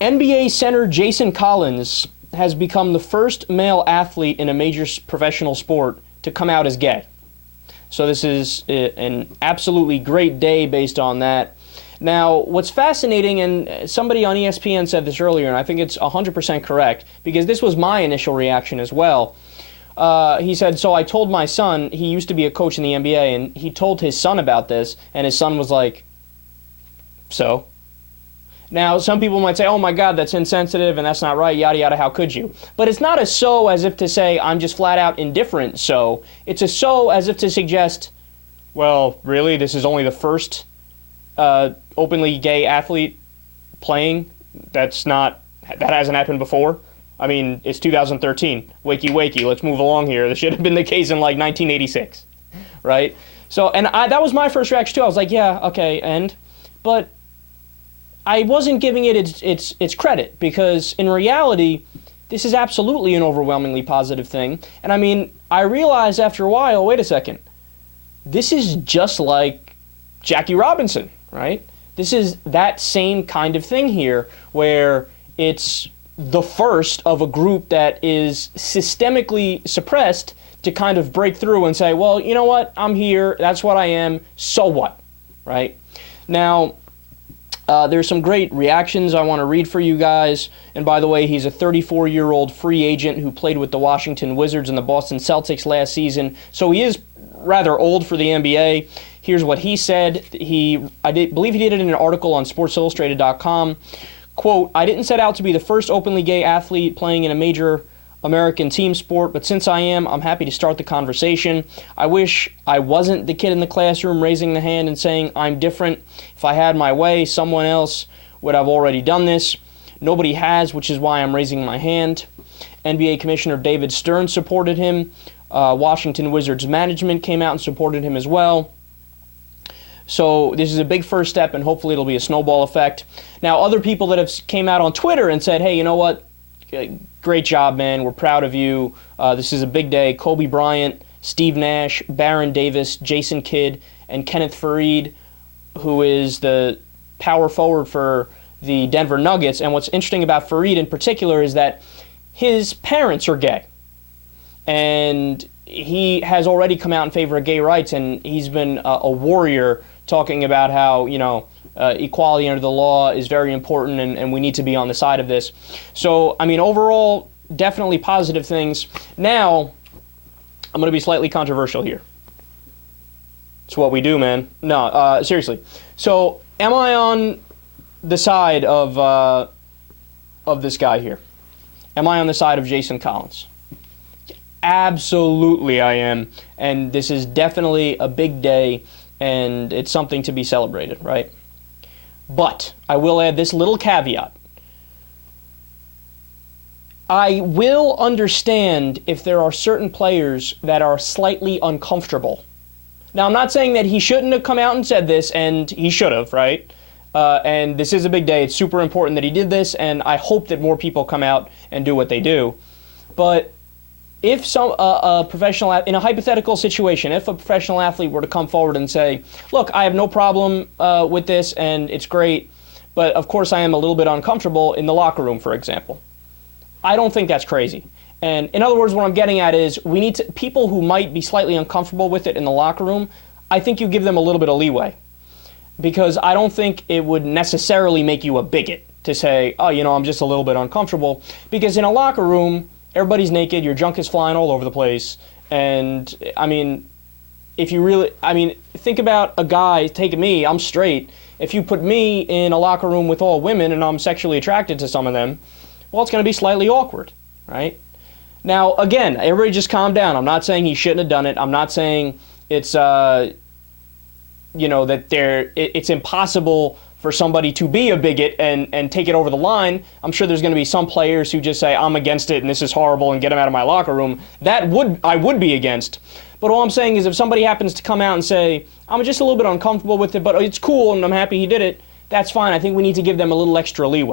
NBA center Jason Collins has become the first male athlete in a major professional sport to come out as gay. So this is an absolutely great day based on that. Now, what's fascinating, and somebody on ESPN said this earlier, and I think it's 100% correct, because this was my initial reaction as well. He said, so I told my son, he used to be a coach in the NBA, and he told his son about this, and his son was like, so? Now, some people might say, oh my God, that's insensitive and that's not right, yada yada, how could you? But it's not a so as if to say, I'm just flat out indifferent so. It's a so as if to suggest, well, really, this is only the first openly gay athlete playing? That hasn't happened before? I mean, it's 2013. Wakey, wakey, let's move along here. This should have been the case in like 1986, right? So, and that was my first reaction too. I was like, yeah, okay, but I wasn't giving it its credit, because in reality, this is absolutely an overwhelmingly positive thing. And I mean, I realized after a while, wait a second, this is just like Jackie Robinson, right? This is that same kind of thing here, where it's the first of a group that is systemically suppressed to kind of break through and say, well, you know what, I'm here, that's what I am, so what, right? Now, there's some great reactions I want to read for you guys. And by the way, he's a 34-year-old free agent who played with the Washington Wizards and the Boston Celtics last season. So he is rather old for the NBA. Here's what he said. I believe he did it in an article on SportsIllustrated.com. Quote, I didn't set out to be the first openly gay athlete playing in a major American team sport, but since I am, I'm happy to start the conversation. I wish I wasn't the kid in the classroom raising the hand and saying I'm different. If I had my way, someone else would have already done this. Nobody has, which is why I'm raising my hand. NBA Commissioner David Stern supported him. Washington Wizards management came out and supported him as well. So this is a big first step, and hopefully it'll be a snowball effect. Now, other people that have came out on Twitter and said, hey, you know what? Great job, man. We're proud of you. This is a big day. Kobe Bryant, Steve Nash, Baron Davis, Jason Kidd, and Kenneth Faried, who is the power forward for the Denver Nuggets. And what's interesting about Faried in particular is that his parents are gay. And he has already come out in favor of gay rights, and he's been a warrior talking about how, you know, equality under the law is very important, and we need to be on the side of this. So, I mean, overall, definitely positive things. Now, I'm going to be slightly controversial here. It's what we do, man. No, seriously. So, am I on the side of this guy here? Am I on the side of Jason Collins? Absolutely I am, and this is definitely a big day, and it's something to be celebrated, right? But I will add this little caveat. I will understand if there are certain players that are slightly uncomfortable. Now, I'm not saying that he shouldn't have come out and said this, and he should have, right? And this is a big day. It's super important that he did this, and I hope that more people come out and do what they do. But if a professional, in a hypothetical situation, if a professional athlete were to come forward and say, look, I have no problem with this and it's great, but of course I am a little bit uncomfortable in the locker room, for example. I don't think that's crazy. And in other words, what I'm getting at is we need to, people who might be slightly uncomfortable with it in the locker room, I think you give them a little bit of leeway. Because I don't think it would necessarily make you a bigot to say, oh, you know, I'm just a little bit uncomfortable. Because in a locker room, everybody's naked, your junk is flying all over the place, and, I mean, if you really, I mean, think about a guy, take me, I'm straight, if you put me in a locker room with all women and I'm sexually attracted to some of them, well, it's going to be slightly awkward, right? Now, again, everybody just calm down. I'm not saying he shouldn't have done it. I'm not saying it's, you know, that it's impossible for somebody to be a bigot and take it over the line. I'm sure there's going to be some players who just say, I'm against it and this is horrible and get them out of my locker room. I would be against. But all I'm saying is if somebody happens to come out and say, I'm just a little bit uncomfortable with it, but it's cool and I'm happy he did it, that's fine. I think we need to give them a little extra leeway.